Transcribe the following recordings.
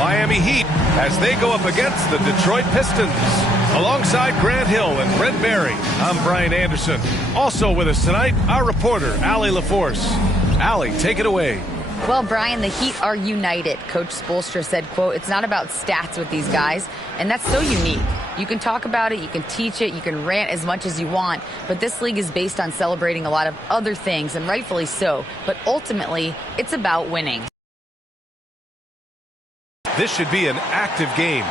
Miami Heat as they go up against the Detroit Pistons. Alongside Grant Hill and Brent Barry, I'm Brian Anderson. Also with us tonight, our reporter, Allie LaForce. Allie, take it away. Well, Brian, the Heat are united. Coach Spoelstra said, quote, "It's not about stats with these guys," and that's so unique. You can talk about it, you can teach it, you can rant as much as you want, but this league is based on celebrating a lot of other things, and rightfully so. But ultimately, it's about winning. This should be an active game.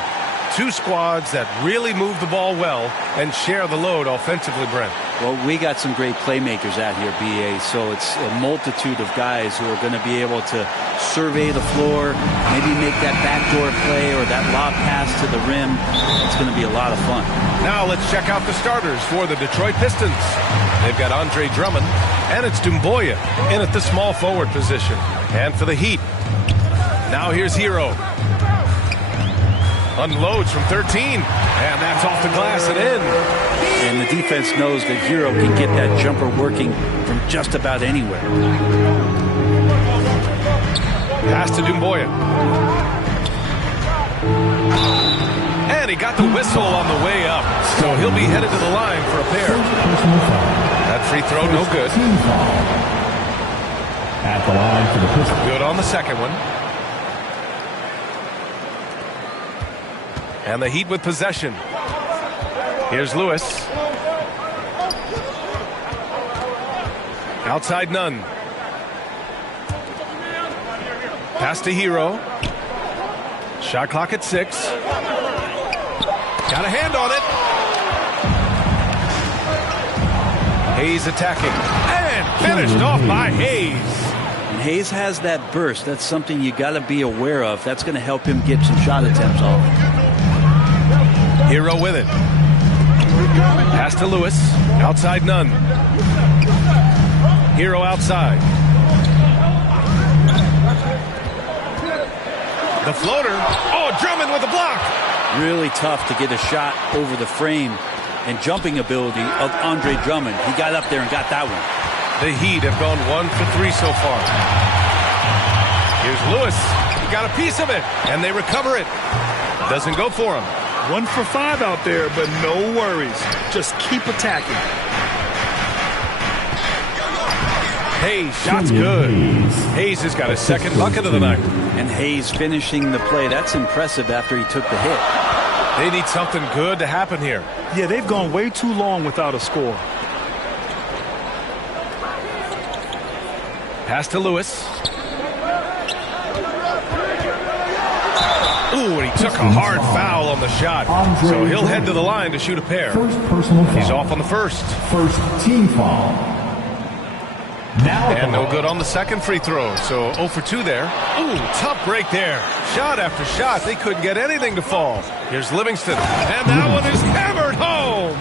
Two squads that really move the ball well and share the load offensively, Brent. Well, we got some great playmakers out here, B.A., so it's a multitude of guys who are going to be able to survey the floor, maybe make that backdoor play or that lob pass to the rim. It's going to be a lot of fun. Now let's check out the starters for the Detroit Pistons. They've got Andre Drummond, and it's Doumbouya in at the small forward position. And for the Heat, now here's Hero. Unloads from 13, and that's off the glass and in. And the defense knows that Hero can get that jumper working from just about anywhere. Pass to Doumbouya. And he got the whistle on the way up, so he'll be headed to the line for a pair. That free throw, no good. At the line for the Pistons. Good on the second one. And the Heat with possession. Here's Lewis. Outside none. Pass to Hero. Shot clock at 6. Got a hand on it. Hayes attacking. And finished off by Hayes. And Hayes has that burst. That's something you got to be aware of. That's going to help him get some shot attempts off. Hero with it. Pass to Lewis. Outside none. Hero outside. The floater. Oh, Drummond with the block. Really tough to get a shot over the frame and jumping ability of Andre Drummond. He got up there and got that one. The Heat have gone 1 for 3 so far. Here's Lewis. He got a piece of it, and they recover it. Doesn't go for him. 1 for 5 out there, but no worries. Just keep attacking. Hayes, shot's good. Hayes has got his second bucket of the night. And Hayes finishing the play. That's impressive after he took the hit. They need something good to happen here. Yeah, they've gone way too long without a score. Pass to Lewis. Ooh, and he took a hard foul on the shot. So he'll head to the line to shoot a pair. He's off on the first. First team foul. Now and no good on the second free throw. So 0 for 2 there. Ooh, tough break there. Shot after shot. They couldn't get anything to fall. Here's Livingston. And that one is hammered home.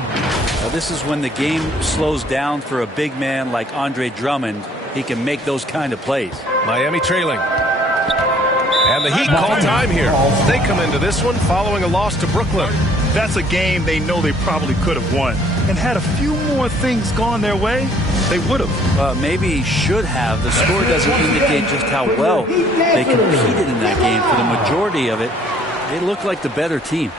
Now this is when the game slows down for a big man like Andre Drummond. He can make those kind of plays. Miami trailing. And the Heat call time here. They come into this one following a loss to Brooklyn. That's a game they know they probably could have won. And had a few more things gone their way, they would have. Maybe should have. The score doesn't indicate just how well they competed in that game. For the majority of it, they look like the better team.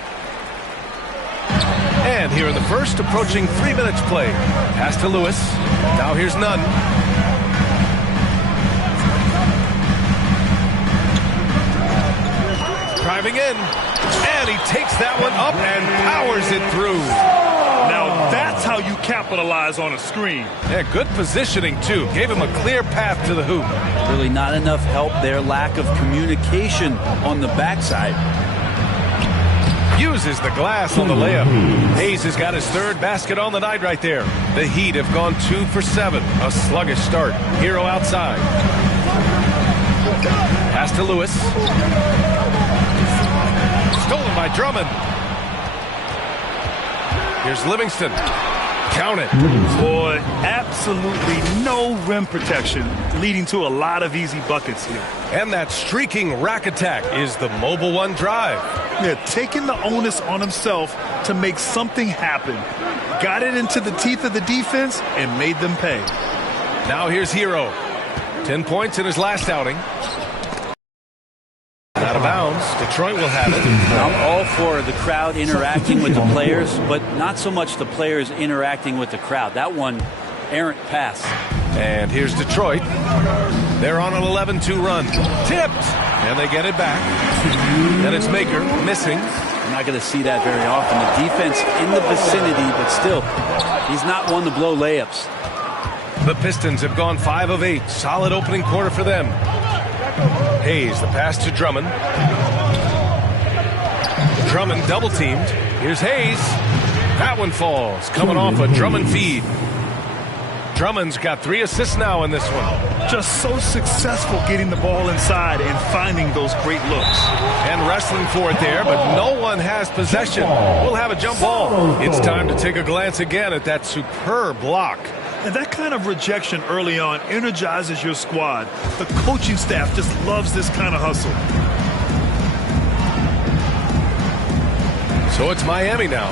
And here in the first, approaching 3 minutes play. Pass to Lewis. Now here's Nunn. Driving in, and he takes that one up and powers it through. Now that's how you capitalize on a screen. Yeah, good positioning too. Gave him a clear path to the hoop. Really not enough help there. Lack of communication on the backside. Uses the glass on the layup. Hayes has got his third basket on the night right there. The Heat have gone 2 for 7. A sluggish start. Hero outside. Pass to Lewis. Stolen by Drummond. Here's Livingston. Count it. Boy, absolutely no rim protection, leading to a lot of easy buckets here. And that streaking rack attack is the mobile one drive. Yeah, taking the onus on himself to make something happen. Got it into the teeth of the defense and made them pay. Now here's Hero. 10 points in his last outing. Out of bounds. Detroit will have it. I'm all for the crowd interacting with the players, but not so much the players interacting with the crowd. That one, errant pass. And here's Detroit. They're on an 11-2 run. Tipped! And they get it back. And it's Makur missing. I'm not going to see that very often. The defense in the vicinity, but still, he's not one to blow layups. The Pistons have gone 5 of 8. Solid opening quarter for them. Hayes, the pass to Drummond. Drummond double teamed. Here's Hayes. That one falls. Coming off a Drummond feed. Drummond's got 3 assists now in this one. Just so successful getting the ball inside and finding those great looks. And wrestling for it there, but no one has possession. We'll have a jump ball. It's time to take a glance again at that superb block. And that kind of rejection early on energizes your squad. The coaching staff just loves this kind of hustle. So it's Miami now.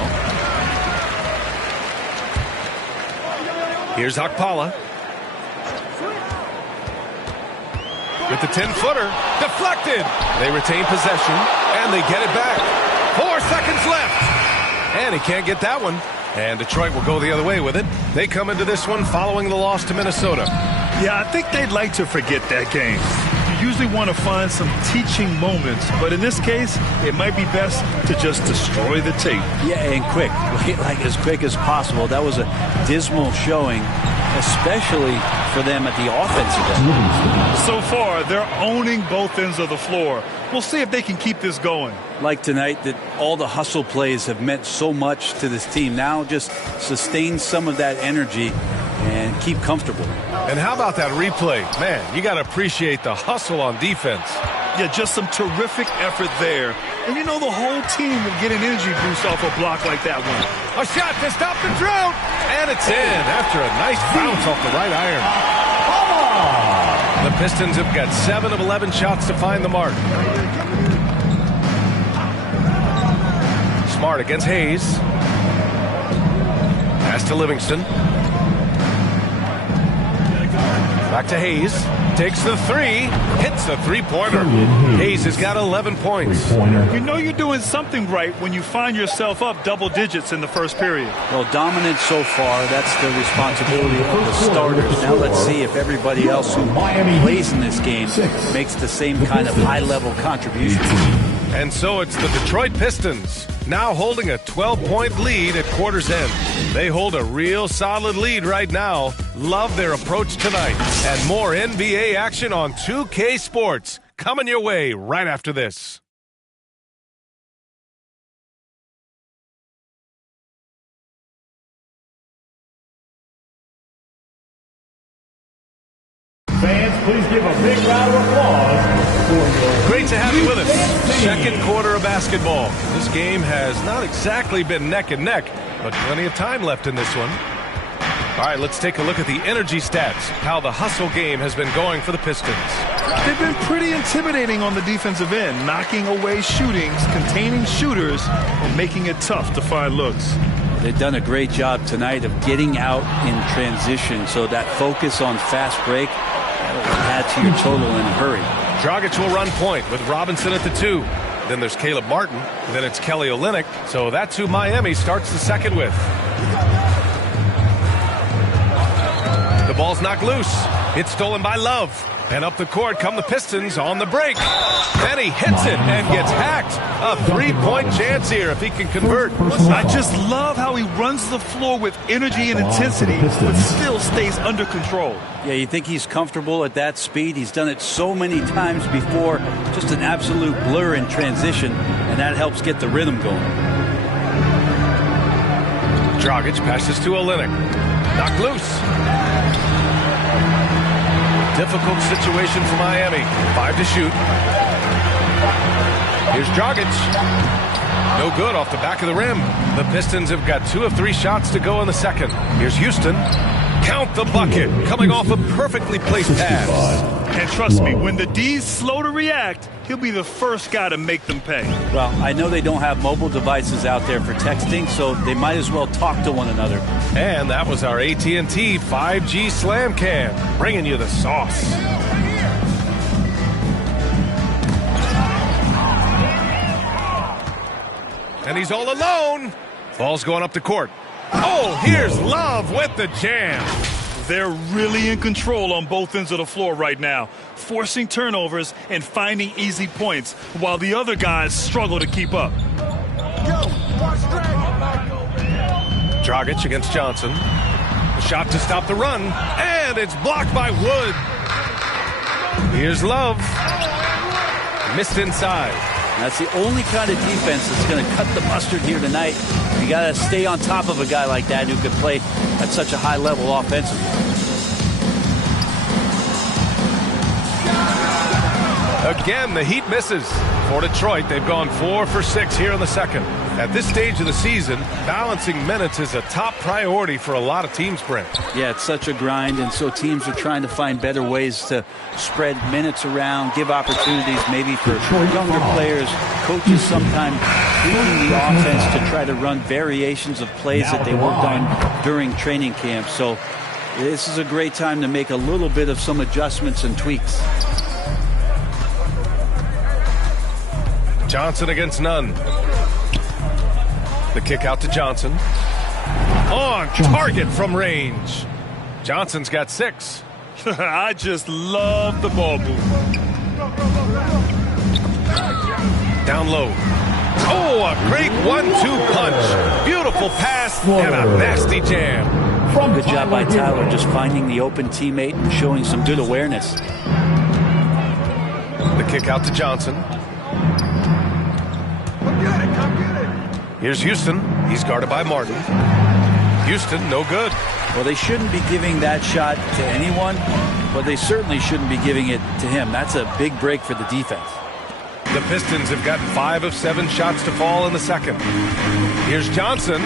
Here's Okpala. With the 10-footer. Deflected. They retain possession, and they get it back. 4 seconds left. And he can't get that one. And Detroit will go the other way with it. They come into this one following the loss to Minnesota. Yeah, I think they'd like to forget that game. You usually want to find some teaching moments, but in this case, it might be best to just destroy the tape. Yeah, and quick. Like as quick as possible. That was a dismal showing, especially for them at the offensive end. So far, they're owning both ends of the floor. We'll see if they can keep this going. Like tonight, that all the hustle plays have meant so much to this team. Now just sustain some of that energy and keep comfortable. And how about that replay? Man, you got to appreciate the hustle on defense. Yeah, just some terrific effort there. And you know the whole team will get an energy boost off a block like that one. A shot to stop the drought. And it's in after a nice bounce off the right iron. The Pistons have got 7 of 11 shots to find the mark. Smart against Hayes. Pass to Livingston. Back to Hayes. Takes the 3. Hits the three-pointer. Hayes has got 11 points. You know you're doing something right when you find yourself up double digits in the first period. Well, dominant so far. That's the responsibility of the starters. Now let's see if everybody else who plays in this game makes the same kind of high-level contribution. And so it's the Detroit Pistons, now holding a 12-point lead at quarter's end. They hold a real solid lead right now. Love their approach tonight. And more NBA action on 2K Sports coming your way right after this. Fans, please give a big round of applause. Great to have you with us. Second quarter of basketball. This game has not exactly been neck and neck, but plenty of time left in this one. All right, let's take a look at the energy stats, how the hustle game has been going for the Pistons. They've been pretty intimidating on the defensive end, knocking away shootings, containing shooters, and making it tough to find looks. They've done a great job tonight of getting out in transition, so that focus on fast break will add to your total in a hurry. Dragic will run point with Robinson at the 2. Then there's Caleb Martin. Then it's Kelly Olynyk. So that's who Miami starts the second with. The ball's knocked loose. It's stolen by Love. And up the court come the Pistons on the break. Then he hits it and gets hacked. A three-point chance here if he can convert. I just love how he runs the floor with energy and intensity, but still stays under control. Yeah, you think he's comfortable at that speed? He's done it so many times before. Just an absolute blur in transition, and that helps get the rhythm going. Dragic passes to Olynyk. Knocked loose. Difficult situation for Miami. 5 to shoot. Here's Dragic. No good off the back of the rim. The Pistons have got 2 of 3 shots to go in the second. Here's Houston. Count the bucket. Coming off a perfectly placed pass. And trust me, when the D's slow to react, he'll be the first guy to make them pay. Well, I know they don't have mobile devices out there for texting, so they might as well talk to one another. And that was our AT&T 5G Slam Cam, bringing you the sauce. And he's all alone. Ball's going up the court. Oh, here's Love with the jam. They're really in control on both ends of the floor right now, forcing turnovers and finding easy points while the other guys struggle to keep up. Dragic against Johnson. A shot to stop the run, and it's blocked by Wood. Here's Love. Missed inside. That's the only kind of defense that's going to cut the mustard here tonight. You got to stay on top of a guy like that who can play at such a high level offensively. Again, the Heat misses. For Detroit, they've gone 4 for 6 here in the second. At this stage of the season, balancing minutes is a top priority for a lot of teams, Brent. Yeah, it's such a grind, and so teams are trying to find better ways to spread minutes around, give opportunities maybe for younger players. Coaches sometimes tweaking the offense to try to run variations of plays that they worked on during training camp. So this is a great time to make a little bit of some adjustments and tweaks. Johnson against Nunn. The kick out to Johnson. On target from range. Johnson's got 6. I just love the ball move. Down low. Oh, a great 1-2 punch. Beautiful pass and a nasty jam. Good job by Tyler just finding the open teammate and showing some good awareness. The kick out to Johnson. Here's Houston. He's guarded by Martin. Houston, no good. Well, they shouldn't be giving that shot to anyone, but they certainly shouldn't be giving it to him. That's a big break for the defense. The Pistons have gotten 5 of 7 shots to fall in the second. Here's Johnson.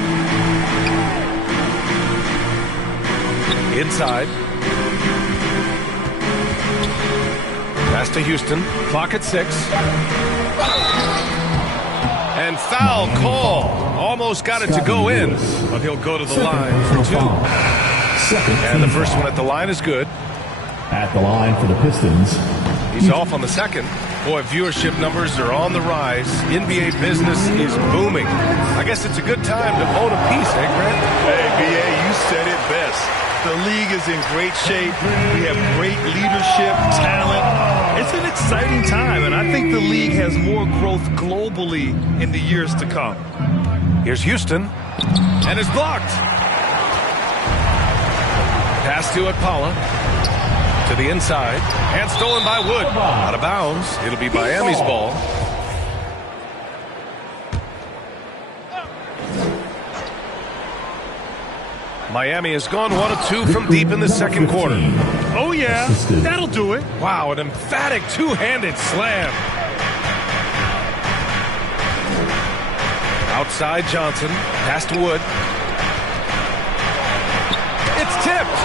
Inside. Pass to Houston. Clock at 6. And foul call. Almost got it to go in, but he'll go to the line for 2. And the first one at the line is good. At the line for the Pistons. He's off on the second. Boy, viewership numbers are on the rise. NBA business is booming. I guess it's a good time to own a piece, eh, Grant? Hey, B.A., you said it best. The league is in great shape. We have great leadership, talent. It's an exciting time, and I think the league has more growth globally in the years to come. Here's Houston, and it's blocked. Pass to Akpala. To the inside, and stolen by Wood. Out of bounds. It'll be Miami's ball. Miami has gone 1 of 2 from deep in the second quarter. Oh, yeah, that'll do it. Wow, an emphatic two-handed slam. Outside Johnson, pass to Wood. It's tipped.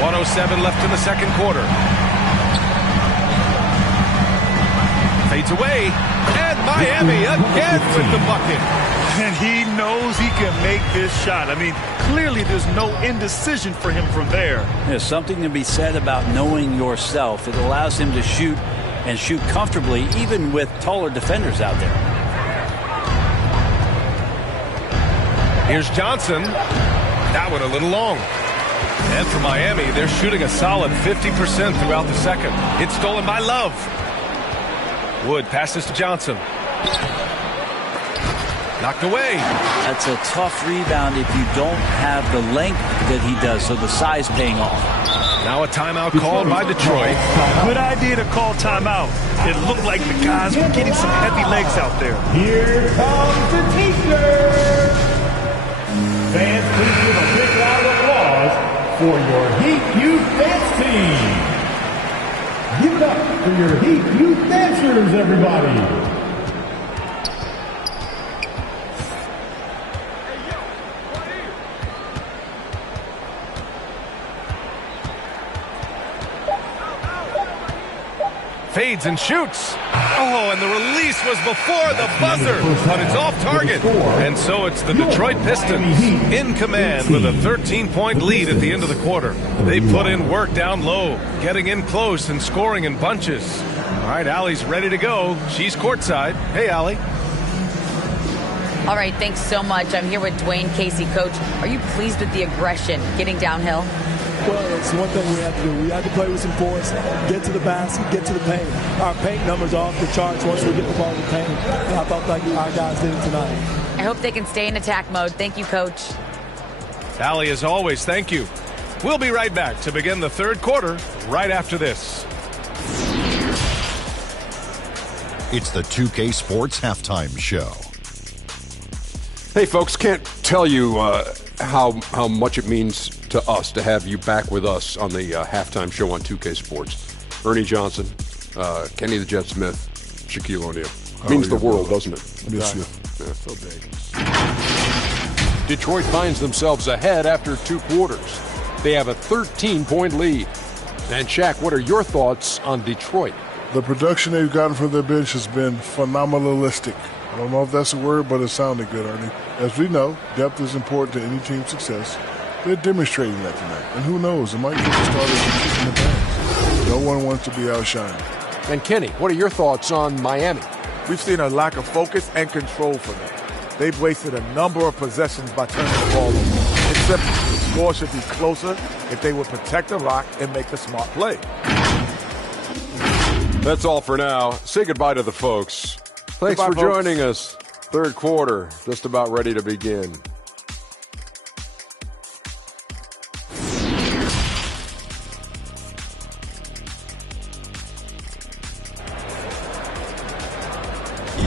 1:07 left in the second quarter. Fades away, and Miami again with the bucket. And he knows he can make this shot. I mean, clearly there's no indecision for him from there. There's something to be said about knowing yourself. It allows him to shoot and shoot comfortably, even with taller defenders out there. Here's Johnson. That one a little long. And for Miami, they're shooting a solid 50% throughout the second. It's stolen by Love. Wood passes to Johnson. Knocked away. That's a tough rebound if you don't have the length that he does, so the size paying off. Now a timeout called by Detroit. Good idea to call timeout. It looked like the guys were getting some heavy legs out there. Here comes the teacher. Fans, please give a big round of applause for your Heat Youth Dance Team. Give it up for your Heat Youth Dancers, everybody. Fades and shoots. Oh, and the release was before the buzzer, but it's off target. And so it's the Detroit Pistons in command with a 13-point lead at the end of the quarter. They put in work down low, getting in close and scoring in bunches. All right, Allie's ready to go. She's courtside. Hey, Allie. All right, thanks so much. I'm here with Dwayne Casey. Coach, are you pleased with the aggression getting downhill? Well, it's one thing we have to do. We have to play with some force, get to the basket, get to the paint. Our paint numbers are off the charts once we get the ball in the paint. And I thought like our guys did it tonight. I hope they can stay in attack mode. Thank you, Coach. Allie, as always, thank you. We'll be right back to begin the third quarter right after this. It's the 2K Sports Halftime Show. Hey, folks, can't tell you how much it means to us to have you back with us on the halftime show on 2K Sports. Ernie Johnson, Kenny the Jet Smith, Shaquille O'Neal. Means the world, doesn't it? Yes, yeah. So big. Detroit finds themselves ahead after 2 quarters. They have a 13-point lead. And Shaq, what are your thoughts on Detroit? The production they've gotten from their bench has been phenomenalistic. I don't know if that's a word, but it sounded good, Ernie. As we know, depth is important to any team's success. They're demonstrating that tonight. And who knows, it might get the starters in the bands. No one wants to be outshined. And Kenny, what are your thoughts on Miami? We've seen a lack of focus and control from them. They've wasted a number of possessions by turning the ball over. It's simple. The score should be closer if they would protect the rock and make the smart play. That's all for now. Say goodbye to the folks. Thanks for joining us. Third quarter, just about ready to begin.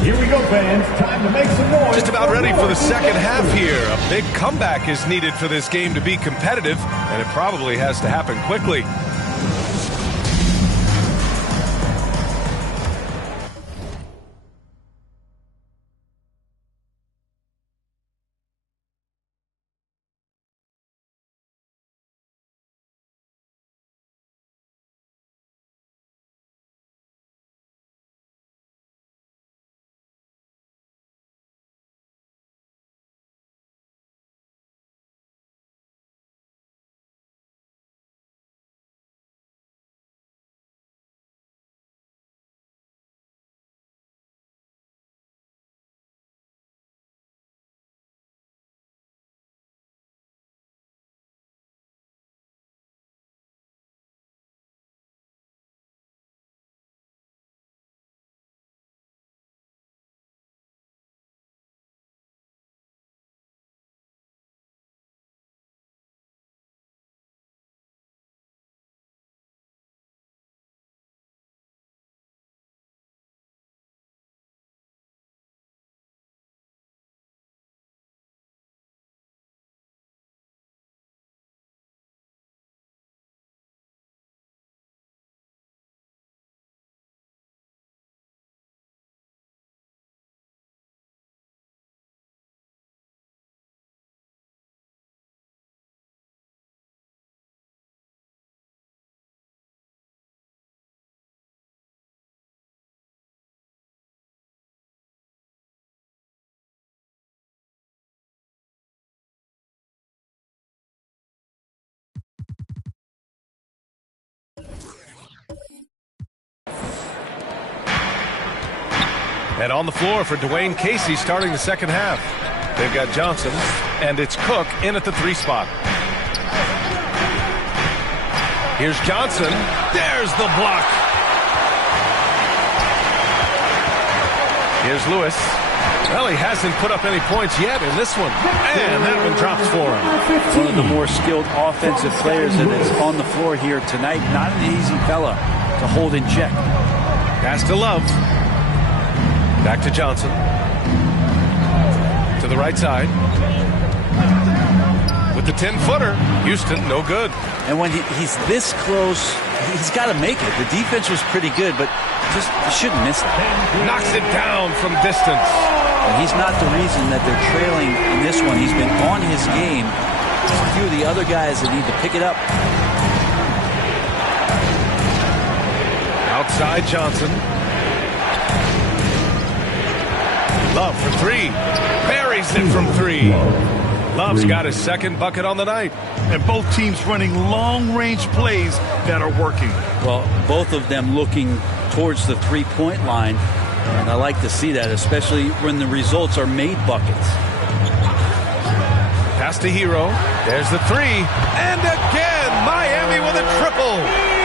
Here we go, fans. Time to make some noise. Just about ready for the second half here. A big comeback is needed for this game to be competitive, and it probably has to happen quickly. And on the floor for Dwayne Casey starting the second half. They've got Johnson, and it's Cook in at the 3 spot. Here's Johnson. There's the block. Here's Lewis. Well, he hasn't put up any points yet in this one. And that one drops for him. One of the more skilled offensive players that is on the floor here tonight. Not an easy fella to hold in check. Pass to Love. Back to Johnson. To the right side. With the 10-footer. Houston, no good. And when he's this close, he's got to make it. The defense was pretty good, but just shouldn't miss it. Knocks it down from distance. And he's not the reason that they're trailing in this one. He's been on his game. There's a few of the other guys that need to pick it up. outside Johnson. Love for three. Buries it from three. Love's got his second bucket on the night. And both teams running long-range plays that are working. Well, both of them looking towards the three-point line. And I like to see that, especially when the results are made buckets. Pass to Hero. There's the three. And again, Miami with a triple.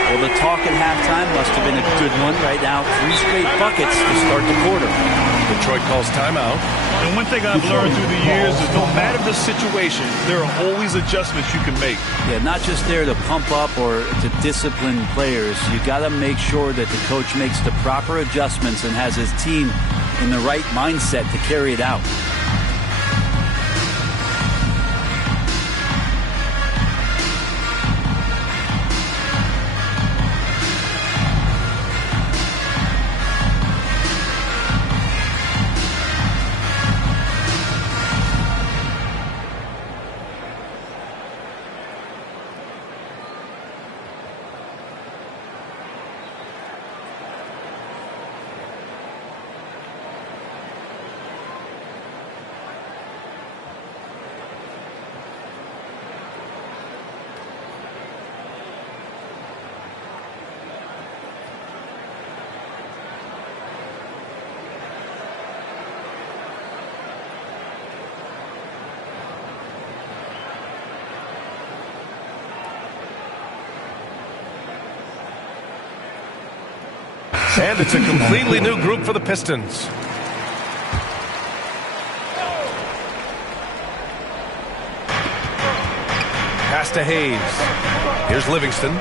Well, the talk at halftime must have been a good one. Right now, 3 straight buckets to start the quarter. Detroit calls timeout. And one thing I've learned through the years is no matter the situation, there are always adjustments you can make. Yeah, not just there to pump up or to discipline players. You got to make sure that the coach makes the proper adjustments and has his team in the right mindset to carry it out. And it's a completely new group for the Pistons. Pass to Hayes. Here's Livingston.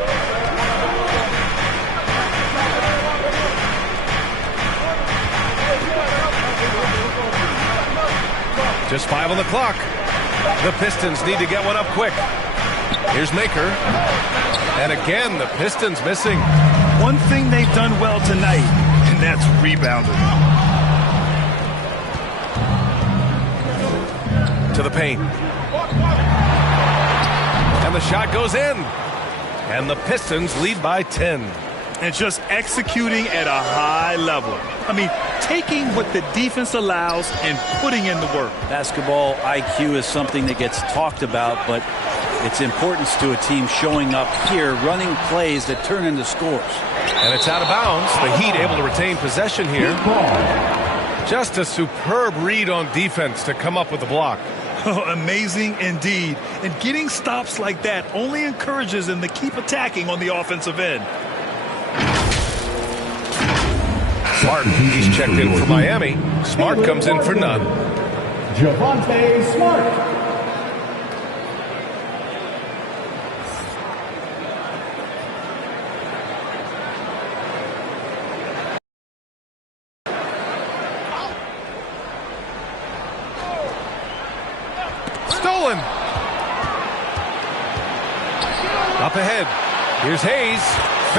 Just 5 on the clock. The Pistons need to get one up quick. Here's Makur. And again, the Pistons missing. One thing they've done well tonight, and that's rebounding. To the paint. And the shot goes in. And the Pistons lead by 10. And just executing at a high level. I mean, taking what the defense allows and putting in the work. Basketball IQ is something that gets talked about, but its importance to a team showing up here, running plays that turn into scores. And it's out of bounds. The Heat able to retain possession here. Just a superb read on defense to come up with the block. Amazing indeed. And getting stops like that only encourages them to keep attacking on the offensive end. Martin, he's checked in for Miami. Smart comes in for none. Javonte Smart. Stolen. Up ahead. Here's Hayes.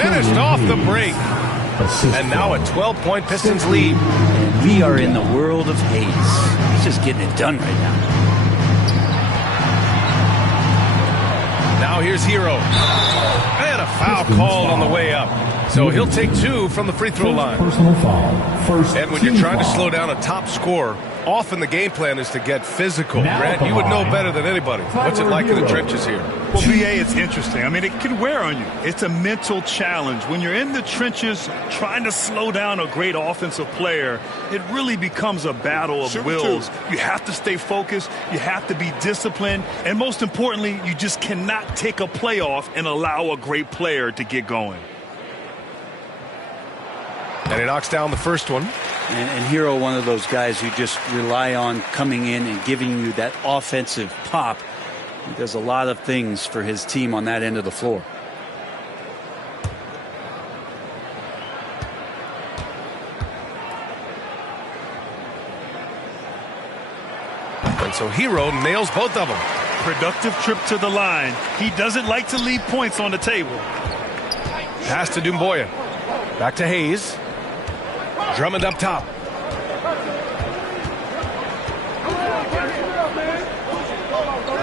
Finished off the break. And now a 12-point Pistons lead. And we are in the world of Hayes. He's just getting it done right now. Now here's Hero. And a foul called on the way up. So he'll take 2 from the free throw line. Personal foul. First And when you're trying to slow down a top scorer, often the game plan is to get physical. Grant, you would know better than anybody. What's it like in the trenches here? Well, BA, it's interesting. I mean, it can wear on you. It's a mental challenge. When you're in the trenches trying to slow down a great offensive player, it really becomes a battle of wills. You have to stay focused. You have to be disciplined. And most importantly, you just cannot take a play off and allow a great player to get going. And he knocks down the first one. And Hero, one of those guys who just rely on coming in and giving you that offensive pop. He does a lot of things for his team on that end of the floor. And so Hero nails both of them. Productive trip to the line. He doesn't like to leave points on the table. Pass to Doumbouya. Back to Hayes. Drummond up top.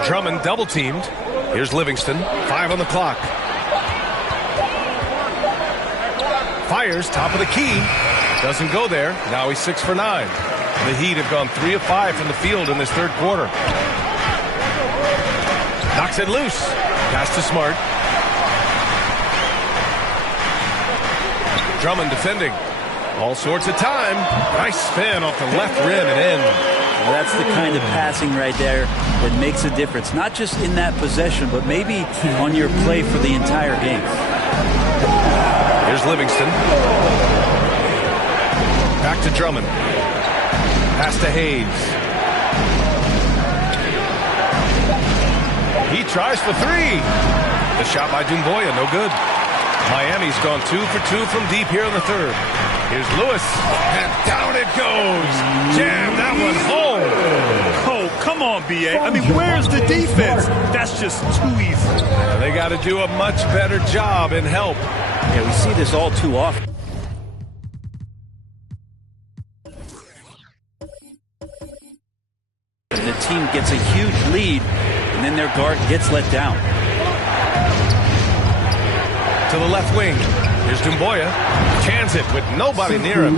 Drummond double teamed. Here's Livingston. 5 on the clock. Fires top of the key. Doesn't go there. Now he's 6 for 9. The Heat have gone 3 of 5 from the field in this third quarter. Knocks it loose. Pass to Smart. Drummond defending. All sorts of time. Nice spin off the left rim and in. Well, that's the kind of passing right there that makes a difference. Not just in that possession, but maybe on your play for the entire game. Here's Livingston. Back to Drummond. Pass to Hayes. He tries for 3. The shot by Doumbouya, no good. Miami's gone 2 for 2 from deep here in the third. Here's Lewis, and down it goes. Jam that one home. Oh, come on, B.A. I mean, where's the defense? That's just too easy. They got to do a much better job in help. Yeah, we see this all too often. The team gets a huge lead, and then their guard gets let down. To the left wing. Here's Doumbouya. Cans it with nobody near him.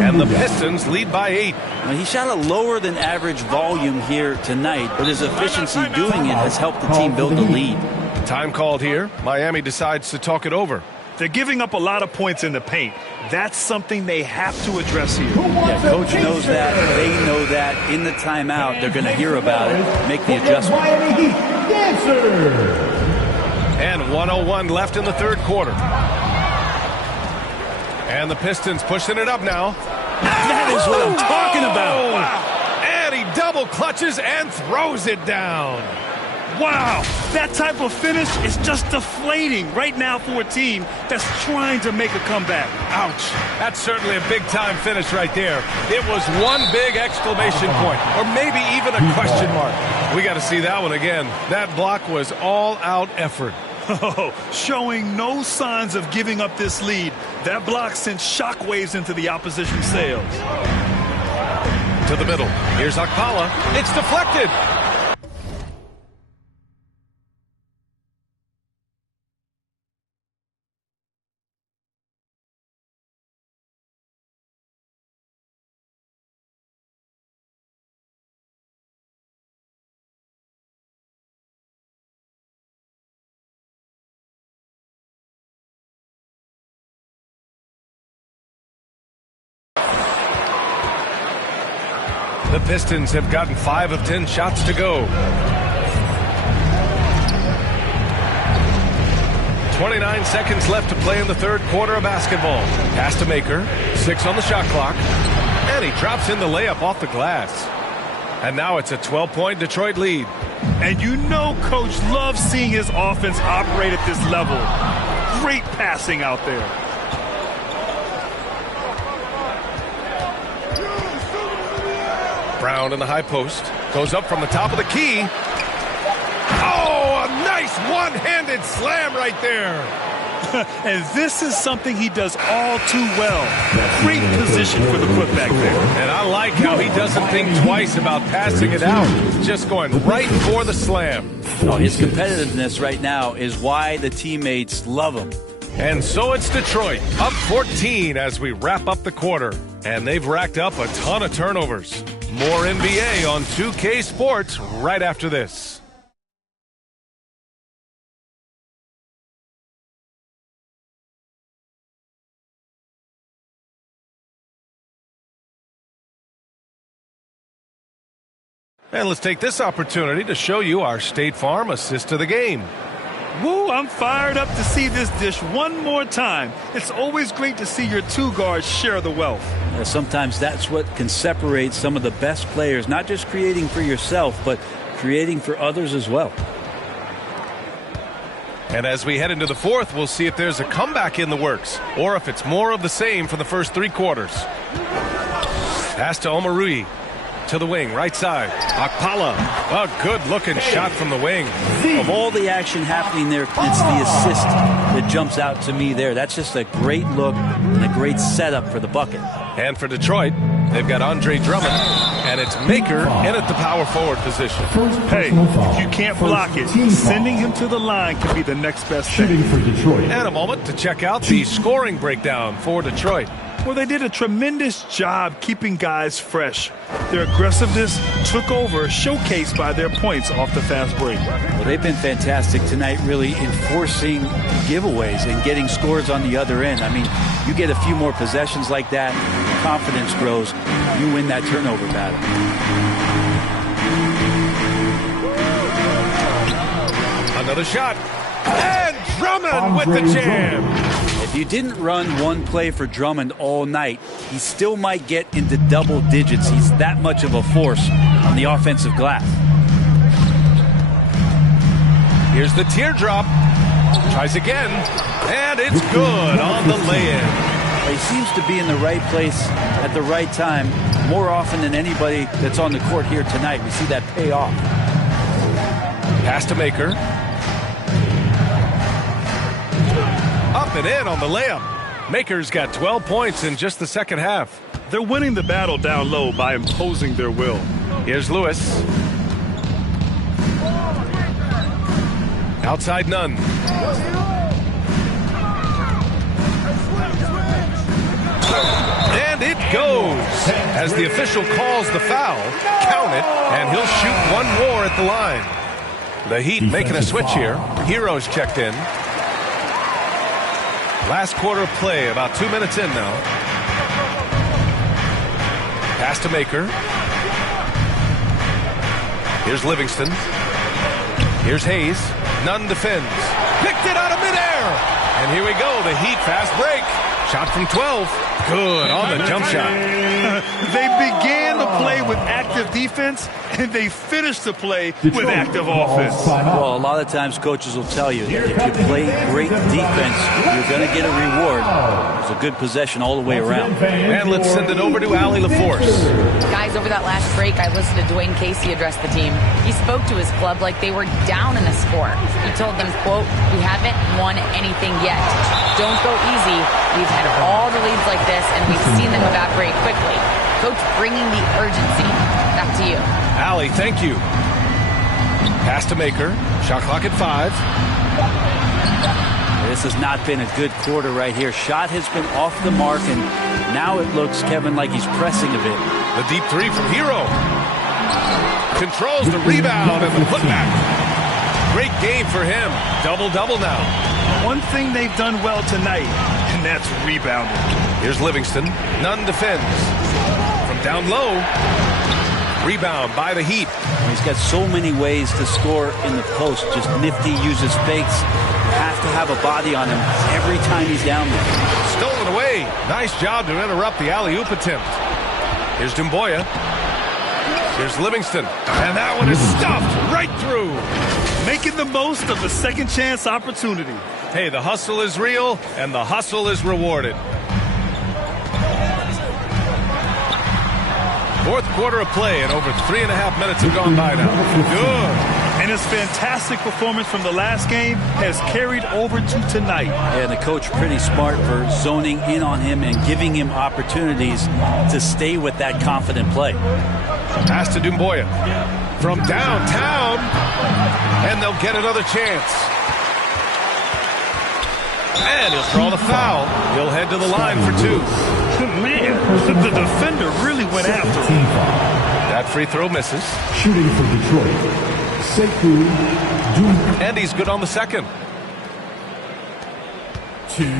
And the Pistons lead by 8. Well, he shot a lower than average volume here tonight, but his efficiency doing it has helped the team build the lead. Time called here. Miami decides to talk it over. They're giving up a lot of points in the paint. That's something they have to address here. Yeah, coach knows that. They know that. In the timeout, they're going to hear about it, make the adjustment. And 1:01 left in the third quarter. And the Pistons pushing it up now. That is what I'm talking about. Wow. And he double clutches and throws it down. Wow, that type of finish is just deflating right now for a team that's trying to make a comeback. Ouch. That's certainly a big-time finish right there. It was one big exclamation point, or maybe even a question mark. We got to see that one again. That block was all-out effort. Oh, showing no signs of giving up this lead. That block sent shockwaves into the opposition sails. To the middle. Here's Akpala. It's deflected. The Pistons have gotten 5 of 10 shots to go. 29 seconds left to play in the third quarter of basketball. Pass to Makur. 6 on the shot clock. And he drops in the layup off the glass. And now it's a 12-point Detroit lead. And you know Coach loves seeing his offense operate at this level. Great passing out there. Brown in the high post. Goes up from the top of the key. Oh, a nice one-handed slam right there. And this is something he does all too well. Great position for the putback there. And I like how he doesn't think twice about passing it out. Just going right for the slam. Oh, his competitiveness right now is why the teammates love him. And so it's Detroit, up 14 as we wrap up the quarter. And they've racked up a ton of turnovers. More NBA on 2K Sports right after this. And let's take this opportunity to show you our State Farm assist to the game. Woo, I'm fired up to see this dish one more time. It's always great to see your two guards share the wealth. Sometimes that's what can separate some of the best players, not just creating for yourself, but creating for others as well. And as we head into the fourth, we'll see if there's a comeback in the works, or if it's more of the same for the first 3 quarters. Pass to Omarui. To the wing, right side. Akpala. A good-looking shot from the wing. Of all the action happening there, it's the assist that jumps out to me there. That's just a great look and a great setup for the bucket. And for Detroit, They've got Andre Drummond, and it's Makur in at the power forward position. Hey, if you can't block it, sending him to the line could be the next best thing. For Detroit. And a moment to check out the scoring breakdown for Detroit. Well, they did a tremendous job keeping guys fresh. Their aggressiveness took over, showcased by their points off the fast break. Well, they've been fantastic tonight, really enforcing giveaways and getting scores on the other end. I mean, you get a few more possessions like that, your confidence grows, you win that turnover battle. Another shot. And Drummond with the jam. If you didn't run one play for Drummond all night, he still might get into double digits. He's that much of a force on the offensive glass. Here's the teardrop. Tries again. And it's good on the lay-in. He seems to be in the right place at the right time more often than anybody that's on the court here tonight. We see that pay off. Pass to Makur. Up and in on the layup. Makur's got 12 points in just the second half. They're winning the battle down low by imposing their will. Here's Lewis. Outside none. And it goes. As the official calls the foul, count it, and he'll shoot one more at the line. The Heat making a switch here. Heroes checked in. Last quarter of play, about 2 minutes in now. Pass to Makur. Here's Livingston. Here's Hayes. Nunn defends. Picked it out of midair. And here we go, the Heat fast break. Shot from 12. Good on the jump shot. They began the play with active defense, and they finished the play with active offense. Well, a lot of times coaches will tell you that if you play great defense, you're going to get a reward. It's a good possession all the way around. And let's send it over to Allie LaForce. Guys, over that last break, I listened to Dwayne Casey address the team. He spoke to his club like they were down in the score. He told them, quote, "We haven't won anything yet. Don't go easy. We've had all the leads like this, and we've seen them evaporate quickly." Coach bringing the urgency. Back to you. Allie, thank you. Pass to Makur. Shot clock at 5. This has not been a good quarter right here. Shot has been off the mark, and now it looks, Kevin, like he's pressing a bit. The deep three from Hero. Controls the rebound and the putback. Great game for him. Double-double now. One thing they've done well tonight, and that's rebounding. Here's Livingston. Nunn defends. From down low. Rebound by the Heat. He's got so many ways to score in the post. Just nifty, uses fakes. You have to have a body on him every time he's down there. Stolen away. Nice job to interrupt the alley-oop attempt. Here's Dumboya. Here's Livingston. And that one is stuffed right through. Making the most of the second chance opportunity. Hey, the hustle is real, and the hustle is rewarded. Fourth quarter of play, and over 3.5 minutes have gone by now. Good. And his fantastic performance from the last game has carried over to tonight. And the coach pretty smart for zoning in on him and giving him opportunities to stay with that confident play. Pass to Dumboya. From downtown, and they'll get another chance. And he'll draw the foul. He'll head to the line for 2. Man, the defender really went after him. That free throw misses. Shooting for Detroit, and he's good on the second.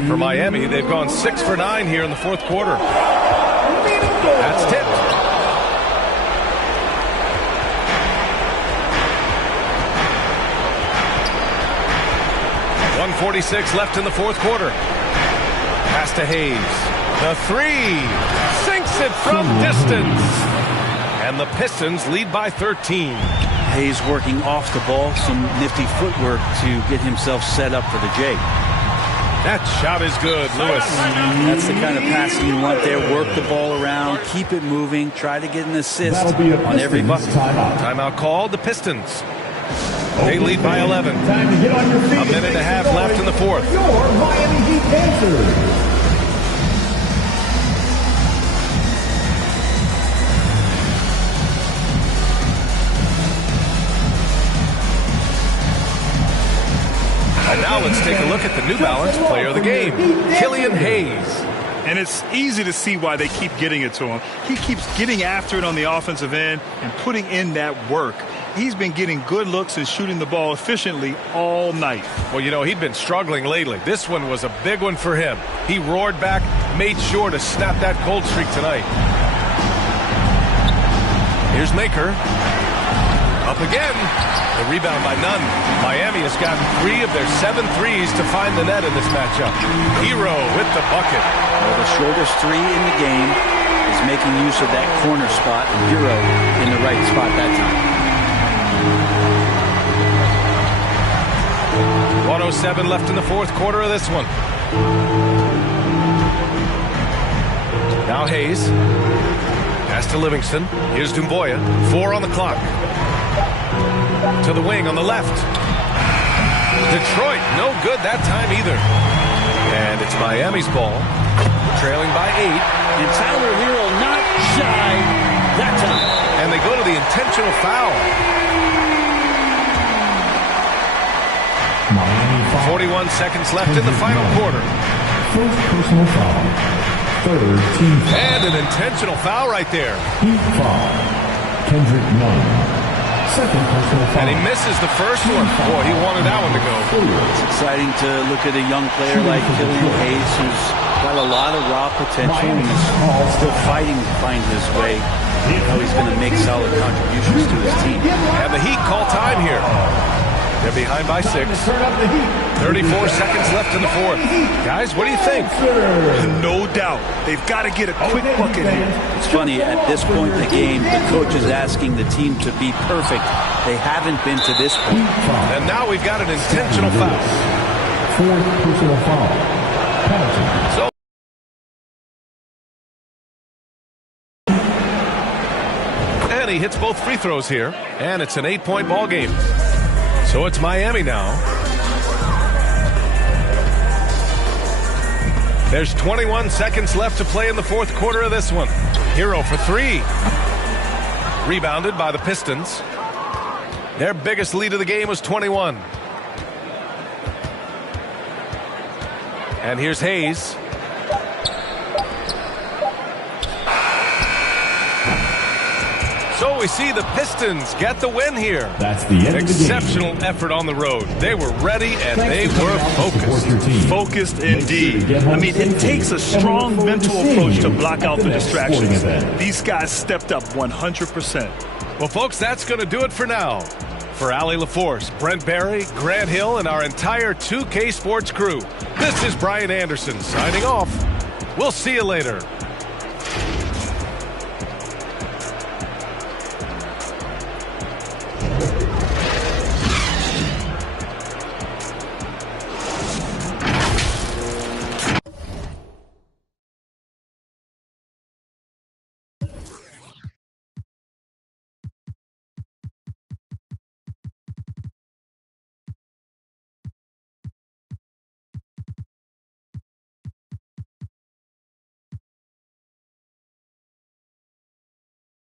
For Miami, they've gone 6 for 9 here in the fourth quarter. That's tipped. .146 left in the fourth quarter. Pass to Hayes. The three. Sinks it from distance. And the Pistons lead by 13. Hayes working off the ball. Some nifty footwork to get himself set up for the J. That shot is good, Lewis. That's the kind of passing you want there. Work the ball around. Keep it moving. Try to get an assist on every bucket. Timeout called. The Pistons. They lead by 11. A minute and a half left in the fourth. Your Miami Heat Panthers. look at the New Balance player of the game, Killian Hayes. And it's easy to see why they keep getting it to him. He keeps getting after it on the offensive end and putting in that work. He's been getting good looks and shooting the ball efficiently all night. Well, you know, he'd been struggling lately. This one was a big one for him. He roared back, made sure to snap that cold streak tonight. Here's Makur. Up again. The rebound by Nunn. Miami has gotten 3 of their 7 threes to find the net in this matchup. Hero with the bucket. Well, the shortest 3 in the game is making use of that corner spot. Hero in the right spot that time. 1:07 left in the fourth quarter of this one. Now Hayes. Pass to Livingston. Here's Dumboya. 4 on the clock. To the wing on the left. Detroit, no good that time either. And it's Miami's ball. Trailing by 8. And Tyler Hero not shy that time. And they go to the intentional foul. 41 seconds left in the final quarter. First personal foul. Third team foul. And an intentional foul right there. Heat foul. Kendrick Nunn. Second personal foul. And he misses the first one. Boy, he wanted that one to go. It's exciting to look at a young player like Killian Hayes, who's got a lot of raw potential and is still fighting to find his way. How he's going to make solid contributions to his team. And the Heat call time here. They're behind by 6. 34 seconds left in the fourth. Guys, what do you think? No doubt. They've got to get a quick bucket here. It's funny, at this point in the game, the coach is asking the team to be perfect. They haven't been to this point. And now we've got an intentional foul. Fourth personal foul. Penalty. So and he hits both free throws here. And it's an 8-point ball game. So it's Miami now. There's 21 seconds left to play in the fourth quarter of this one. Hero for 3. Rebounded by the Pistons. Their biggest lead of the game was 21. And here's Hayes. So we see the Pistons get the win here. That's the end of the game. Exceptional effort on the road. They were ready and they were focused. Focused indeed. I mean, it takes a strong mental approach to block out the distractions. These guys stepped up 100%. Well, folks, that's going to do it for now. For Allie LaForce, Brent Barry, Grant Hill, and our entire 2K Sports crew, this is Brian Anderson signing off. We'll see you later.